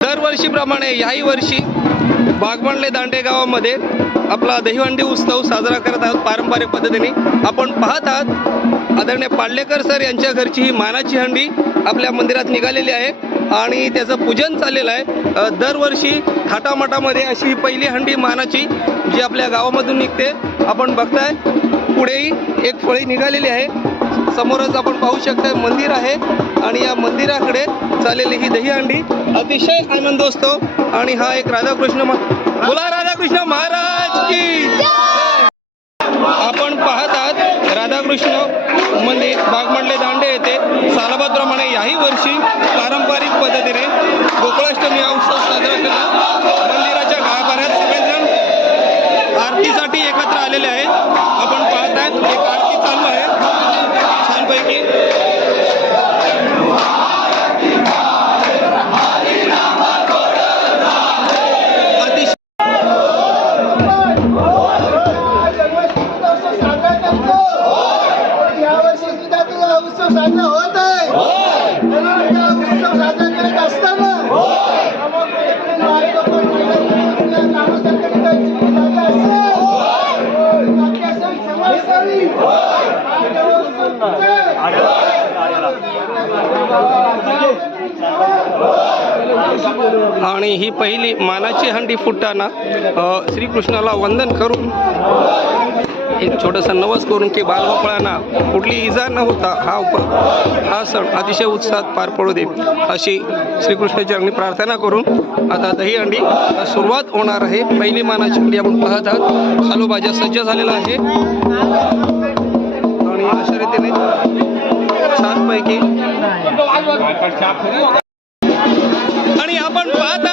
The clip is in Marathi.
दरवर्षीप्रमाणे याही वर्षी बागमंडले दांडे गावामध्ये आपला दहीहंडी उत्सव साजरा करत आहोत पारंपरिक पद्धतीने. आपण पाहत आहात आदरणीय पाडलेकर सर यांच्या घरची ही मानाची हंडी आपल्या मंदिरात निघालेली आहे आणि त्याचं पूजन चाललेलं आहे. दरवर्षी थाटामाटामध्ये अशी ही पहिली हंडी मानाची जी आपल्या गावामधून निघते. आपण बघताय पुढेही एक फळी निघालेली आहे. समोरच आपण पाहू शकता मंदिर आहे आणि या मंदिराकडे चाललेली ही दहीहंडी अतिशय आनंद असतो आणि हा एक राधाकृष्ण बोला राधाकृष्ण महाराज की आपण पाहत आहात राधाकृष्ण म्हणजे मंदिर बागमंडले दांडे येथे सालाबादप्रमाणे याही वर्षी पारंपरिक पद्धतीने गोकुळाष्टमी हा उत्सव साजरा केला. मंदिराच्या गाभाऱ्यात सगळेजण आरतीसाठी एकत्र आलेले आहेत. आपण पाहत आहेत एक आरती चालू आहे. छानपैकी आणि ही पहिली मानाची हंडी फुटताना श्रीकृष्णाला वंदन करून एक छोटंसं नवस करून की बालगोपाळांना कुठली इजा न होता हा उप हा सण अतिशय उत्साहात पार पडू दे अशी श्रीकृष्णाची आम्ही प्रार्थना करून आता दही हंडी सुरुवात होणार आहे. पहिली मानाची हंडी आपण पाहत आहात. खालोबाजा सज्ज झालेला आहे. आणि अशा रीतीने छानपैकी आपण पाहत